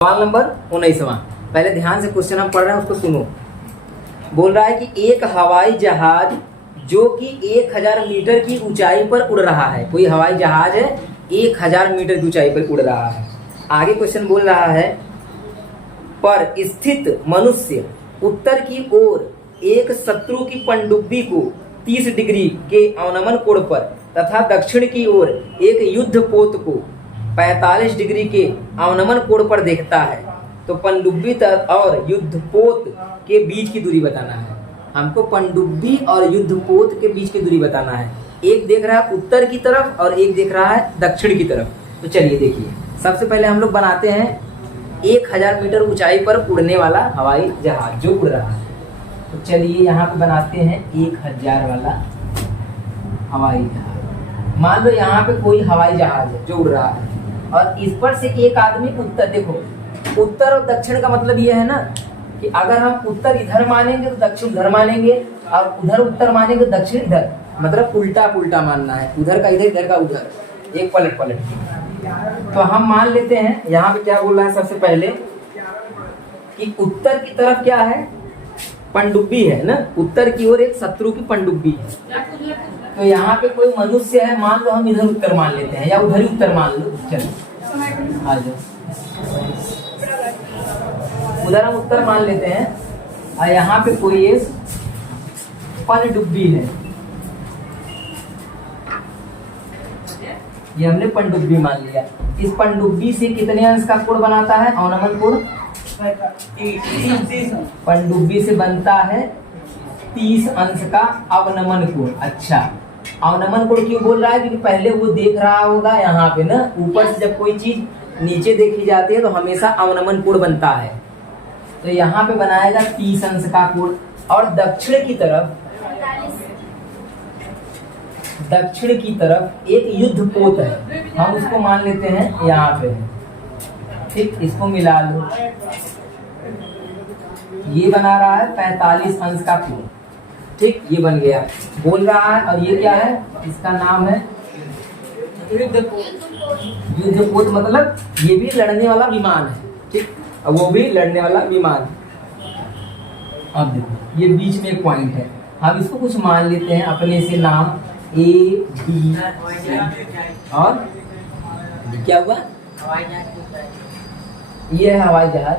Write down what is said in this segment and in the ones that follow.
सवाल नंबर 19वां। पहले ध्यान से क्वेश्चन हम पढ़ रहे हैं, उसको सुनो। बोल रहा है कि एक हवाई जहाज जो कि 1000 मीटर की ऊंचाई पर उड़ रहा है। कोई हवाई जहाज है 1000 मीटर की ऊंचाई पर उड़ रहा है। आगे क्वेश्चन बोल रहा है पर स्थित मनुष्य उत्तर की ओर एक शत्रु की पनडुब्बी को 30 डिग्री के अवनमन कोण पर तथा दक्षिण की ओर एक युद्ध पोत को 45 डिग्री के अवनमन कोण पर देखता है तो पनडुब्बी और युद्धपोत के बीच की दूरी बताना है। हमको पनडुब्बी और युद्धपोत के बीच की दूरी बताना है। एक देख रहा है उत्तर की तरफ और एक देख रहा है दक्षिण की तरफ। तो चलिए देखिए, सबसे पहले हम लोग बनाते हैं 1000 मीटर ऊंचाई पर उड़ने वाला हवाई जहाज जो उड़ रहा है। तो चलिए यहाँ पे बनाते हैं 1000 वाला हवाई जहाज। मान लो यहाँ पे कोई हवाई जहाज है जो उड़ रहा है और इस पर से एक आदमी उत्तर, देखो उत्तर और दक्षिण का मतलब ये है ना कि अगर हम उत्तर इधर मानेंगे तो दक्षिण उधर मानेंगे और उधर उत्तर मानेंगे तो दक्षिण इधर, मतलब उल्टा पुल्टा मानना है। उधर का इधर, इधर का उधर, एक पलट पलट। तो हम मान लेते हैं यहाँ पे क्या बोल रहा है सबसे पहले कि उत्तर की तरफ क्या है, पनडुब्बी है ना, उत्तर की ओर एक शत्रु की पनडुब्बी है। तो यहाँ पे कोई मनुष्य है, मान लो हम इधर उत्तर मान लेते हैं या उधर ही उत्तर मान लो। चलो आ जाओ, उधर हम उत्तर मान लेते हैं और यहाँ पे कोई एक पनडुब्बी है। ये हमने पनडुब्बी मान लिया। इस पनडुब्बी से कितने अंश का कोण बनाता है, अवनमन कोण? पनडुब्बी से बनता है 30 अंश का अवनमन कोण। अच्छा, अवनमन कोण क्यों बोल रहा है? क्योंकि पहले वो देख रहा होगा यहाँ पे ना, ऊपर से जब कोई चीज नीचे देखी जाती है तो हमेशा अवनमन कोण बनता है। तो यहाँ पे बनाएगा 30 अंश का कोण। और दक्षिण की तरफ एक युद्ध पोत है, हम उसको मान लेते हैं यहाँ पे। ठीक, इसको मिला लो, ये बना रहा है 45 अंश का कोण। ठीक, ये बन गया। बोल रहा है और ये क्या है, इसका नाम है युद्धपोत, मतलब ये भी लड़ने वाला विमान है। ठीक, वो भी लड़ने वाला विमान। अब देखो ये बीच में एक पॉइंट है, हम इसको कुछ मान लेते हैं अपने से, नाम A B और क्या हुआ, ये है हवाई जहाज।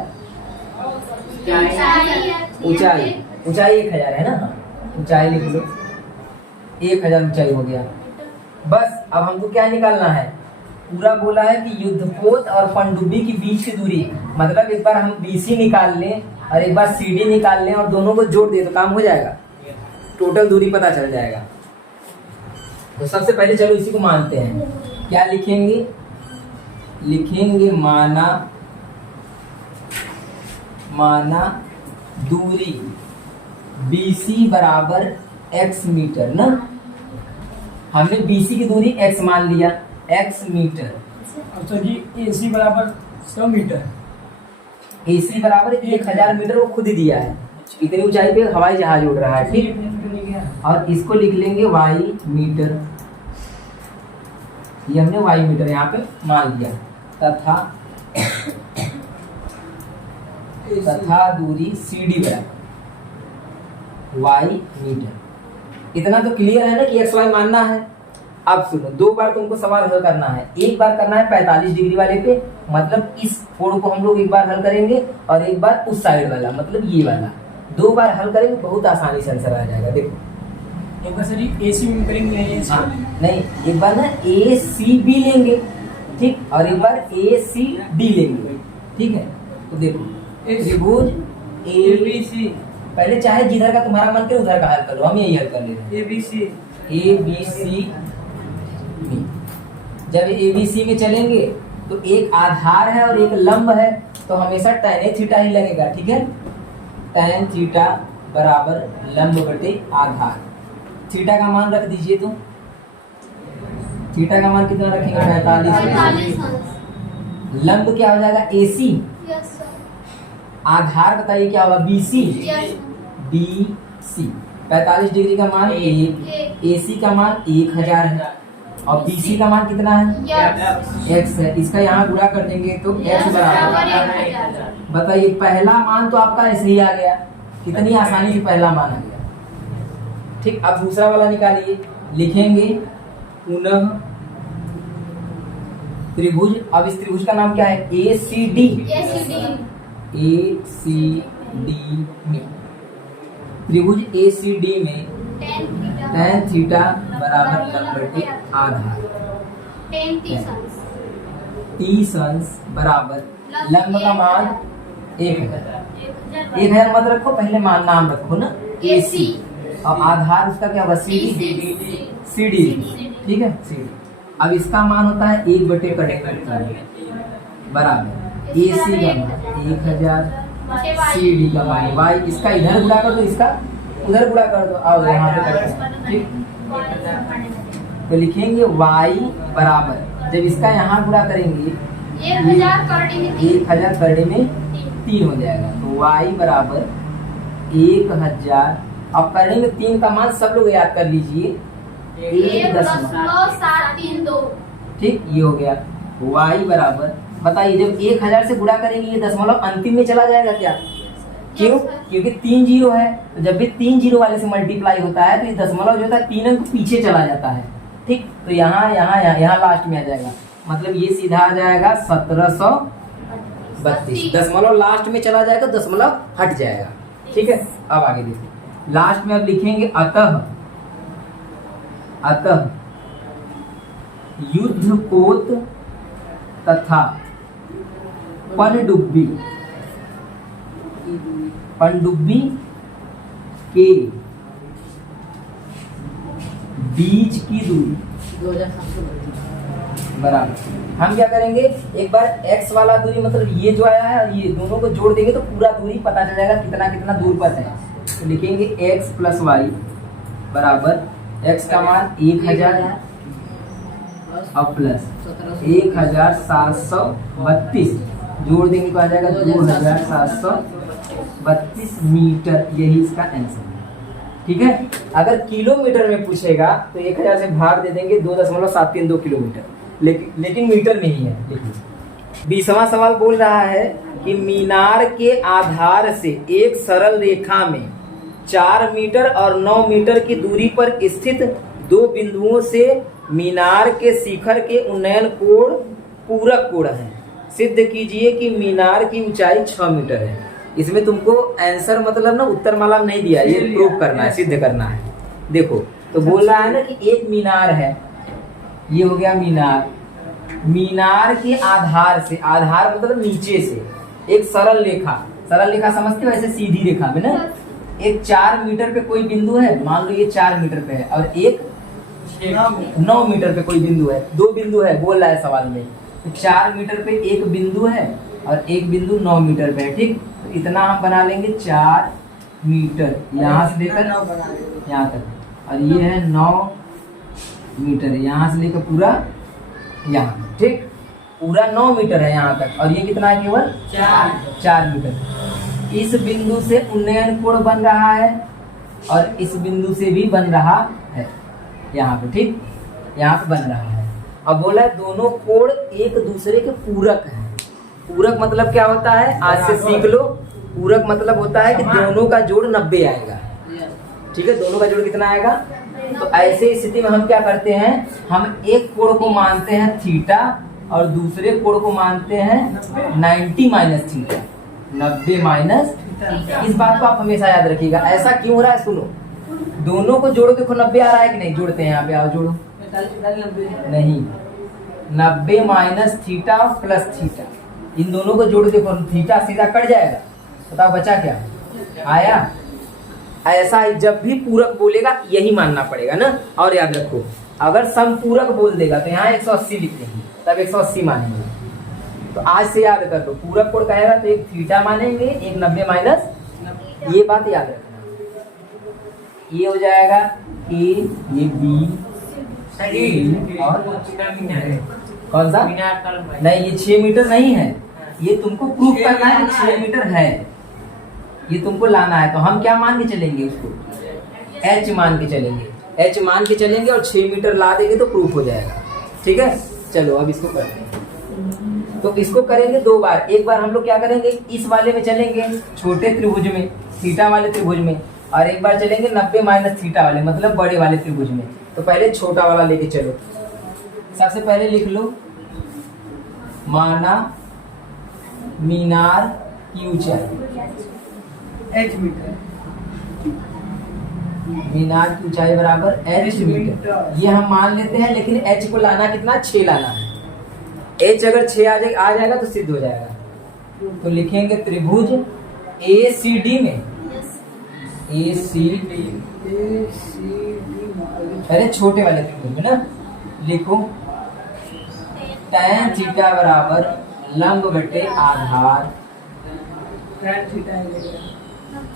ऊंचाई 1000 है ना, ऊंचाई लिख लो, 1000 ऊंचाई हो गया। बस अब हमको क्या निकालना है, पूरा बोला है कि युद्धपोत और पनडुब्बी के बीच की दूरी, मतलब एक बार हम BC निकाल लें और एक बार CD निकाल लें और दोनों को जोड़ दें तो काम हो जाएगा, टोटल दूरी पता चल जाएगा। तो सबसे पहले चलो इसी को मानते हैं। क्या लिखेंगे, माना दूरी BC बराबर x मीटर ना, हमने BC की दूरी x मान लिया, x मीटर। अच्छा जी, AC बराबर 100 मीटर, AC बराबर 1000 मीटर, वो खुद ही दिया है। इतनी ऊंचाई पे हवाई जहाज उड़ रहा है। ठीक, और इसको लिख लेंगे y मीटर, ये हमने y मीटर यहाँ पे मान लिया। तथा दूरी CD बराबर y मीटर। इतना तो क्लियर है ना कि x y मानना है। अब सुनो, 2 बार तुमको सवाल हल करना है। एक बार करना है 45 डिग्री वाले पे, मतलब इस कोण को हम लोग एक बार हल करेंगे और एक बार उस साइड वाला, मतलब ये वाला। 2 बार हल करेंगे, बहुत आसानी से आंसर आ जाएगा। देखो एक बार सर AC में करेंगे, नहीं, एक बार ना ACB लेंगे, ठीक, और एक बार ACD लेंगे। ठीक है, तो देखो त्रिभुज ABC, पहले चाहे जिधर का तुम्हारा मन करे उधर का हल कर लो, हम यही हल कर ले रहे हैं। ABC में जब ABC में चलेंगे तो एक आधार है और एक लंब है, तो हमेशा tan थीटा ही लगेगा। ठीक है, tan थीटा बराबर लंब बटे आधार। थीटा का मान रख दीजिए, तो थीटा का मान कितना रखेंगे, 45। लंब क्या हो जाएगा, AC। आधार बताइए क्या होगा, BC। BC 45 डिग्री का मान 1, AC का मान 1000 है। और BC का मान कितना है? x है। इसका यहाँ गुणा कर देंगे तो x बराबर, बताइए पहला मान तो आपका ऐसे ही आ गया, कितनी आसानी से पहला मान आ गया। ठीक, अब दूसरा वाला निकालिए, लिखेंगे पुनः त्रिभुज। अब इस त्रिभुज का नाम क्या है? ACD। ACD में त्रिभुज ACD में tan थीटा बराबर लंब आधार, 30 अंश बराबर लंब का मान 1000 मत रखो, पहले मान नाम रखो ना AC, और आधार उसका क्या होगा? CD। ठीक है, CD। अब इसका मान होता है 1/, बराबर AC का मान 1000, CD का मान y। इसका इधर गुणा कर दो, इसका उधर गुणा कर दो, आओ यहाँ पे करते हैं। ठीक, तो लिखेंगे y बराबर, जब इसका यहाँ गुणा करेंगे 1000 करने में 3 हो जाएगा, तो y बराबर 1000। अब करने में 3 का मान सब लोग याद कर लीजिए, 1.732। ठीक, ये हो गया y बराबर। बताइए जब 1000 से गुणा करेंगे ये दशमलव अंतिम में चला जाएगा क्या? क्यों? क्योंकि 3 जीरो है, तो जब भी 3 जीरो वाले से मल्टीप्लाई होता है तो ये दशमलव जो होता है 3 अंक पीछे चला जाता है। ठीक, तो यहाँ लास्ट में आ जाएगा, मतलब ये सीधा आ जाएगा 1732। दशमलव लास्ट में चला जाएगा, दशमलव हट जाएगा। ठीक है, अब आगे देखिए, लास्ट में अब लिखेंगे अतः युद्धपोत तथा पनडुब्बी के बीच की दूरी बराबर, हम क्या करेंगे, एक बार x वाला दूरी मतलब ये जो आया है ये दोनों को जोड़ देंगे तो पूरा दूरी पता चल जाएगा कितना कितना दूर पर है। तो लिखेंगे x प्लस y बराबर x का मान 1000 और प्लस 1732 जोड़ देंगे तो आ जाएगा 2732 मीटर। यही इसका आंसर है। ठीक है, अगर किलोमीटर में पूछेगा तो 1000 से भाग दे देंगे 2.732 किलोमीटर, लेकिन मीटर में ही है। देखिए 20वां सवाल बोल रहा है कि मीनार के आधार से एक सरल रेखा में 4 मीटर और 9 मीटर की दूरी पर स्थित दो बिंदुओं से मीनार के शिखर के उन्नयन कोण पूरक कोण है। सिद्ध कीजिए कि मीनार की ऊंचाई 6 मीटर है। इसमें तुमको आंसर मतलब ना उत्तरमाला नहीं दिया, ये प्रूव करना है, सिद्ध करना है। देखो तो बोल रहा है ना कि एक मीनार है, ये हो गया मीनार। मीनार के आधार से, आधार मतलब नीचे से, एक सरल रेखा समझते हो, ऐसे सीधी रेखा में ना, एक 4 मीटर पे कोई बिंदु है, मान लो ये 4 मीटर पे है, और एक 9 मीटर पे कोई बिंदु है, 2 बिंदु है बोल रहा है सवाल में। तो 4 मीटर पे एक बिंदु है और एक बिंदु 9 मीटर पे है। ठीक, तो इतना हम बना लेंगे 4 मीटर यहाँ से लेकर यहाँ तक, और ये है 9 मीटर यहाँ से लेकर पूरा यहाँ। ठीक, पूरा 9 मीटर है यहाँ तक, और ये कितना है, केवल 4 मीटर। इस बिंदु से उन्नयन कोण बन रहा है और इस बिंदु से भी बन रहा है यहाँ पे। ठीक, यहाँ पे बन रहा है। अब बोला है दोनों कोण एक दूसरे के पूरक हैं। पूरक मतलब क्या होता है, आज से सीख लो। पूरक मतलब होता है कि दोनों का जोड़ 90 आएगा। ठीक है, दोनों का जोड़ कितना आएगा। तो ऐसे स्थिति में हम क्या करते हैं, हम एक कोण को मानते हैं थीटा और दूसरे कोण को मानते हैं 90 माइनस थीटा, 90 माइनस। इस बात को आप हमेशा याद रखिएगा। ऐसा क्यों हो रहा है, सुनो, दोनों को जोड़ो, देखो 90 आ रहा है कि नहीं, जोड़ते हैं यहाँ पे, आओ जोड़ो। नहीं, 90 माइनस थीटा प्लस थीटा, इन दोनों को जोड़ देखो, थीटा सीधा कट जाएगा। बताओ बचा क्या आया। ऐसा जब भी पूरक बोलेगा यही मानना पड़ेगा ना। और याद रखो, अगर समपूरक बोल देगा तो यहाँ 180 लिख देंगे, तब 180 मानेंगे। तो आज से याद कर लो, पूरक कोण कहेगा तो एक थीटा मानेंगे, एक 90 माइनस, ये बात याद रखना। ये हो जाएगा A, ये B, और कौन सा, नहीं ये 6 मीटर नहीं है, ये तुमको प्रूफ करना है कि 6 मीटर है, ये तुमको लाना है। तो हम क्या मान के चलेंगे, उसको H मान के चलेंगे। एच मान के चलेंगे और 6 मीटर ला देंगे तो प्रूफ हो जाएगा। ठीक है, चलो अब इसको करते हैं। तो इसको करेंगे 2 बार। एक बार हम लोग क्या करेंगे, इस वाले में चलेंगे छोटे त्रिभुज में, थीटा वाले त्रिभुज में, और एक बार चलेंगे 90 माइनस थीटा वाले, मतलब बड़े वाले त्रिभुज में। तो पहले छोटा वाला लेके चलो। सबसे पहले लिख लो, माना मीनार की ऊंचाई, एच मीटर, मीनार की ऊंचाई बराबर एच मीटर। ये हम मान लेते हैं, लेकिन एच को लाना कितना, 6 लाना है। एच अगर 6 आ जाएगा तो सिद्ध हो जाएगा। तो लिखेंगे त्रिभुज ACD में, ACD, अरे छोटे वाले त्रिभुज में ना, लिखो tan थीटा बराबर लंब बटे आधार।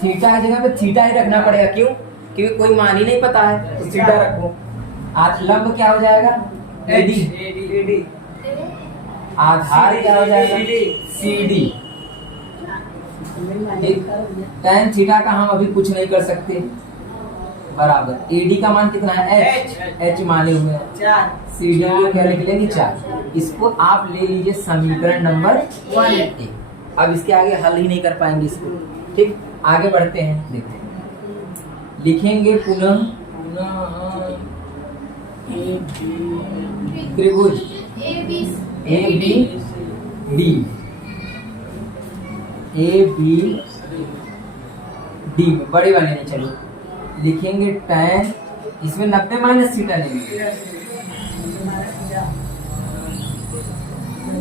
थीटा की जगह पे थीटा ही रखना पड़ेगा, क्यों? क्योंकि कोई मान ही नहीं पता है, तो थीटा रखो। आज लंब क्या हो जाएगा, AD, आधार क्या हो जाएगा, CD। tan थीटा का हम अभी कुछ नहीं कर सकते, बराबर AD का मान कितना है, H माने हुए हैं 4, CD को क्या लिख लेंगे 4। इसको आप ले लीजिए समीकरण नंबर 1। अब इसके आगे हल ही नहीं कर पाएंगे इसको। ठीक, आगे बढ़ते हैं, देखते हैं। लिखेंगे पुनः त्रिभुज ABD, बड़े वाले में चलो, लिखेंगे tan, इसमें 90 माइनस थीटा लेंगे,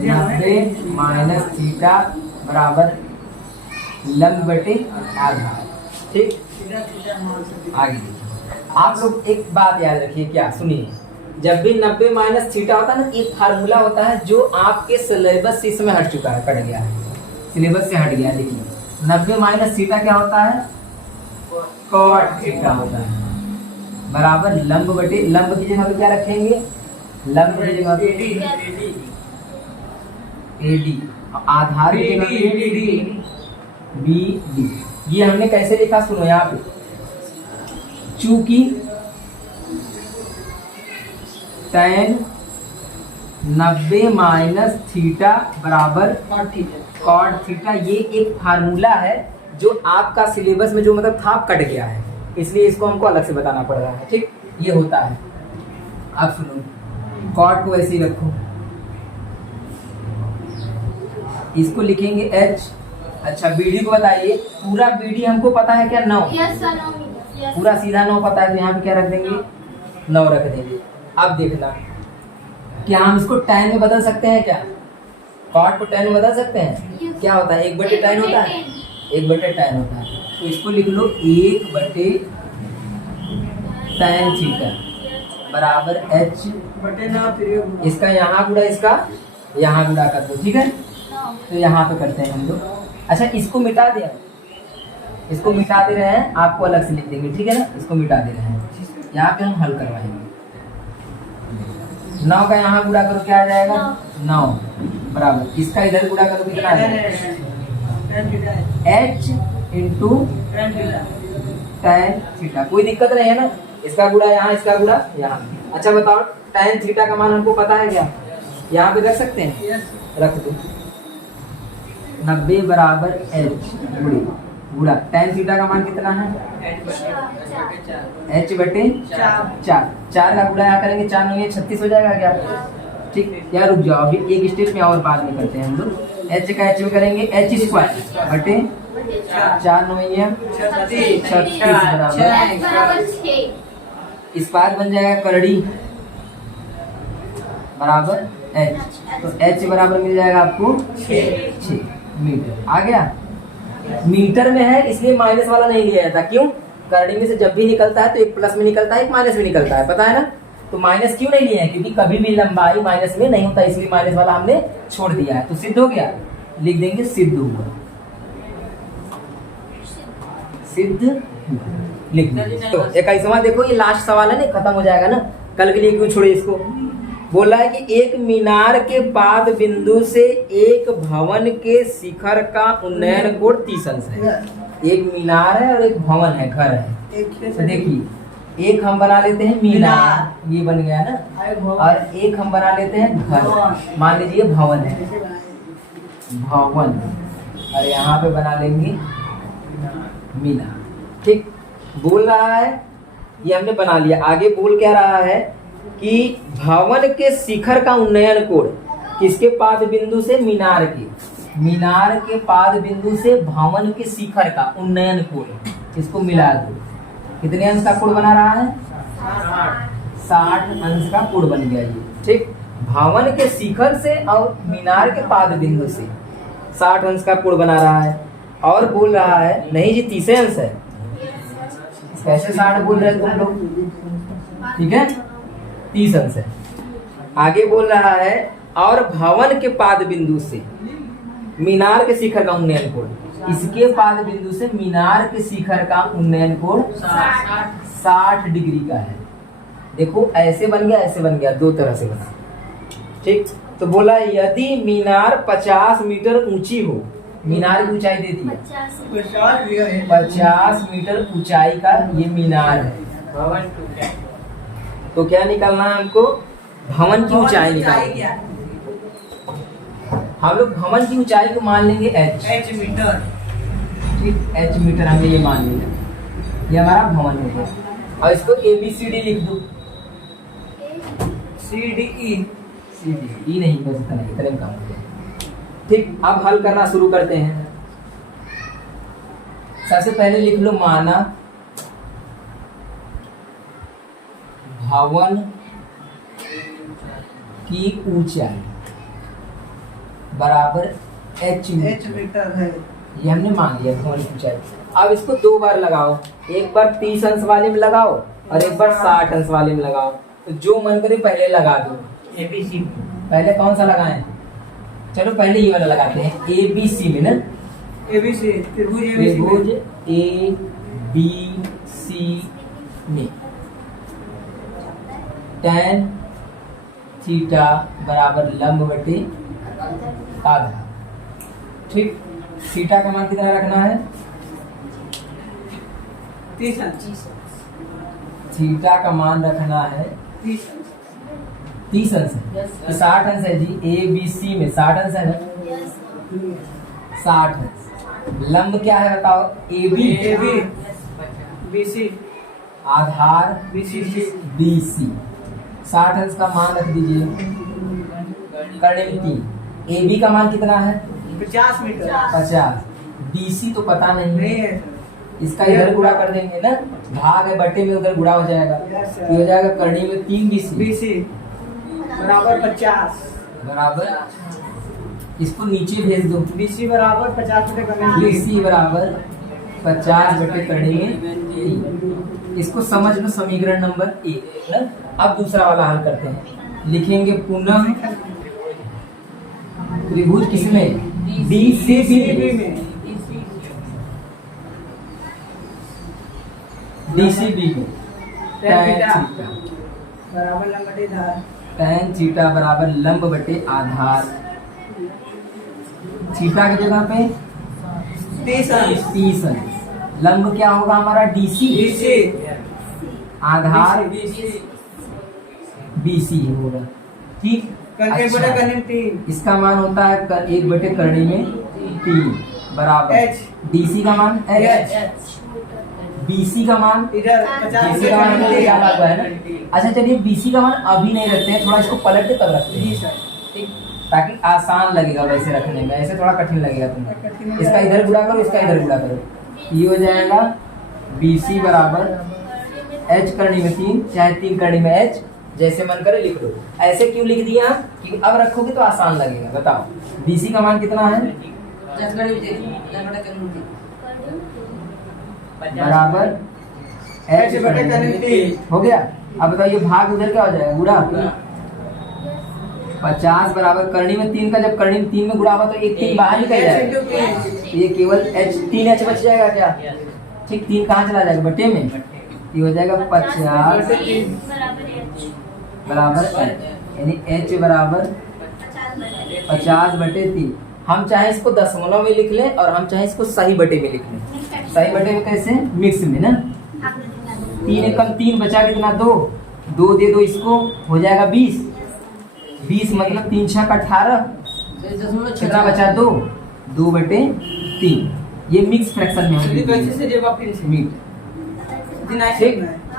90 माइनस थीटा बराबर लंब बटे आधार। ठीक, आगे देखिए। आप लोग एक बात याद रखिए, क्या, सुनिए, जब भी 90 माइनस थीटा होता है ना, एक फार्मूला होता है जो आपके सिलेबस से इसमें हट चुका है, कट गया है, सिलेबस से हट गया। देखिए 90 माइनस थीटा क्या होता है, कॉट थीटा होता है, बराबर लंब बटे, लंब की जगह पे क्या रखेंगे, लंब की जगह पे AD, आधार की जगह पे BD। ये हमने कैसे लिखा, सुनो यहाँ पे, चूंकि tan 90 माइनस थीटा बराबर कॉट थीटा, ये एक फार्मूला है जो आपका सिलेबस में जो मतलब था कट गया है, इसलिए इसको हमको अलग से बताना पड़ रहा है। ठीक, ये होता है। अब सुनो, कॉट को ऐसे ही रखो, इसको लिखेंगे H। अच्छा, BD को बताइए, पूरा BD हमको पता है क्या, 9, पूरा सीधा 9 पता है, तो यहाँ पे क्या रख देंगे, 9 रख देंगे। अब देखना, क्या हम इसको tan में बदल सकते हैं क्या, कॉट को tan में बदल सकते हैं? क्या होता है, 1/tan होता है, 1/tan होता है। तो इसको लिख लो 1/tan थीटा बराबर H बटे 9, इसका यहाँ गुणा, इसका यहाँ गुणा कर दो। ठीक है, तो यहाँ पे करते हैं हम लोग। अच्छा, इसको मिटा दिया, इसको मिटा दे रहे हैं, आपको अलग से लिख देंगे। ठीक है ना, इसको मिटा दे रहे हैं, यहाँ पे हम हल करवाएंगे। 9 का यहाँ गुणा करो, क्या आ जाएगा, 9 बराबर, इसका इधर गुणा करो, कितना आ जाएगा, H इंटू tan थीटा। कोई दिक्कत नहीं है ना, इसका गुणा यहाँ, इसका गुणा यहाँ। अच्छा बताओ, tan थीटा का मान हमको पता है क्या, यहाँ पे रख सकते हैं, रख दो। 90 बराबर H गुणा tan थीटा का मान कितना है, H बटे 4। 4 का गुणा यहाँ करेंगे, 4 9 36 हो जाएगा क्या। ठीक, या रुक जाओ, अभी एक स्टेप में और बाद में करते हैं हम लोग। H का H में करेंगे H स्क्वायर बटे 4 9 36 बराबर, स्क्वायर बन जाएगा करड़ी बराबर H। तो H बराबर मिल जाएगा आपको 6 मीटर। आ गया, मीटर में है इसलिए माइनस वाला नहीं लिया जाता, क्यों, करड़ी में से जब भी निकलता है तो एक प्लस में निकलता है, एक माइनस में निकलता है, पता है ना। तो माइनस क्यों नहीं लिया है, क्योंकि कभी भी लंबाई माइनस में नहीं होता, इसलिए माइनस वाला हमने छोड़ दिया है। तो सिद्ध हो गया, लिख देंगे सिद्ध हुआ, सिद्ध लिख देंगे। तो 21वां देखो, ये लास्ट सवाल है ना, खत्म हो जाएगा ना, कल के लिए क्यों छोड़े इसको। बोला है कि एक मीनार के पाद बिंदु से एक भवन के शिखर का उन्नयन कोण 30 अंश है। एक मीनार है और एक भवन है, घर है। तो देखिए एक हम बना लेते हैं मीनार, ये बन गया ना, अरे भवन। और एक हम बना लेते हैं घर, मान लीजिए भवन है, भवन, और यहाँ पे बना लेंगे मीनार। ठीक, बोल रहा है ये हमने बना लिया। आगे बोल क्या रहा है कि भवन के शिखर का उन्नयन कोण किसके पाद बिंदु से, मीनार के, मीनार के पाद बिंदु से भवन के शिखर का उन्नयन कोण, इसको मिला दो, कितने अंश का कोण बना रहा है, 60 अंश का कोण बन गया ये। ठीक, भवन के शिखर से और मीनार के पाद बिंदु से 60 अंश का कोण बना रहा है। और बोल रहा है नहीं जी 30 अंश है, कैसे 60 बोल रहे हैं तुम लोग, ठीक है 30 अंश है। आगे बोल रहा है और भवन के पाद बिंदु से मीनार के शिखर का उन्नयन कोण, इसके पाद बिंदु से मीनार के शिखर का उन्नयन कोण 60 डिग्री का है। देखो ऐसे बन गया, ऐसे बन गया, दो तरह से बना। ठीक, तो बोला यदि मीनार 50 मीटर ऊंची हो, मीनार की ऊंचाई दे दी है 50 मीटर ऊंचाई का ये मीनार है, तो क्या निकालना है हमको, भवन की ऊंचाई निकालनी है। हम लोग भवन की ऊंचाई को मान लेंगे h मीटर। ठीक, h मीटर हमें ये मान लेंगे, ये हमारा भवन हो गया। और इसको ABCD लिख दो, CDE CD नहीं, बस इतना इतने में काम हो गया। ठीक, अब हल करना शुरू करते हैं। सबसे पहले लिख लो माना भवन की ऊंचाई बराबर h मीटर है। ये हमने मान लिया भवन की ऊंचाई। अब इसको दो बार लगाओ, एक बार 30 अंश वाले में लगाओ और एक बार 60 अंश वाले में लगाओ, तो जो मन करे पहले लगा दो। ABC पहले कौन सा लगाएं, चलो पहले ये वाला लगाते हैं ABC में ना, ABC त्रिभुज त्रिभुज ABC में tan थीटा बराबर लंब बटे आधा। ठीक, थीटा का मान कितना रखना है, 30 अंश। थीटा का मान रखना है 30 अंश है, 60 अंश है जी, ABC में 60 अंश है ना, 60 अंश। लंब क्या है बताओ, AB BC आधार BC 60 अंश का मान रख दीजिए, करने में 3। AB का मान कितना है 50 मीटर 50, BC तो पता नहीं नहीं है, है। इसका इधर गुणा कर देंगे ना, भाग है बटे में उधर गुणा हो जाएगा, ये हो जाएगा करनी में 3 BC बराबर 50 बराबर, इसको नीचे भेज दो, BC बराबर 50 बटे करने में BC बराबर 50 बटे करने में 3। इसको समझ लो समीकरण नंबर 1 ना। अब दूसरा वाला हल करते हैं, लिखेंगे पुनः त्रिभुज किसमें, DCB में, DCB में tan थीटा बराबर लंब बटे आधार, tan थीटा बराबर लंब बटे आधार, थीटा की जगह पे 30 अंश, लंब क्या होगा हमारा DC, आधार BC होगा। ठीक, करने बटे अच्छा, करने में 3 इसका मान होता है 1 बटे करनी में 3 बराबर H, DC का मान H, BC का मान, इधर 50 BC बटे का मान करने तो में क्या हुआ है ना। अच्छा चलिए BC का मान अभी नहीं रखते हैं, थोड़ा इसको पलट के तब रखते हैं, ठीक, ताकि आसान लगेगा वैसे रखने में, ऐसे थोड़ा कठिन लगेगा तुम्हें। इसका इधर गुणा करो, इसका इधर गुणा करो, ये हो जाएगा BC बराबर H करनी में 3, चाहे 3 करनी में H, जैसे मन करे लिख लो। ऐसे क्यों लिख दिया कि अब रखोगे तो आसान लगेगा। बताओ BC का मान कितना है, बराबर H बटे करनी में 3 हो गया। अब बताइए भाग उधर क्या हो जाएगा, गुणा 50 बराबर करनी में 3 का, जब करनी में 3 में गुणा हुआ तो एक 3 बाहर निकल जाएगा, ये केवल H 3H बच जाएगा क्या, ठीक, 3 कहाँ चला जाएगा बटे में, ये हो जाएगा 50 बराबर H, यानी H बराबर 50 बटे 3। हम चाहे इसको दशमलव में लिख लें और हम चाहे इसको सही बटे में लिख लें। सही बटे में कैसे, मिक्स में ना, तीन एक कम 3 बचा कितना 2, 2 दे दो इसको, हो जाएगा 20, 20 मतलब 3 6 का 18, कितना बचा 2, 2/3। ये मिक्स फ्रैक्शन में जल्दी होगी कैसे से जेब आप फिर से मीट। दिन आए ठीक। से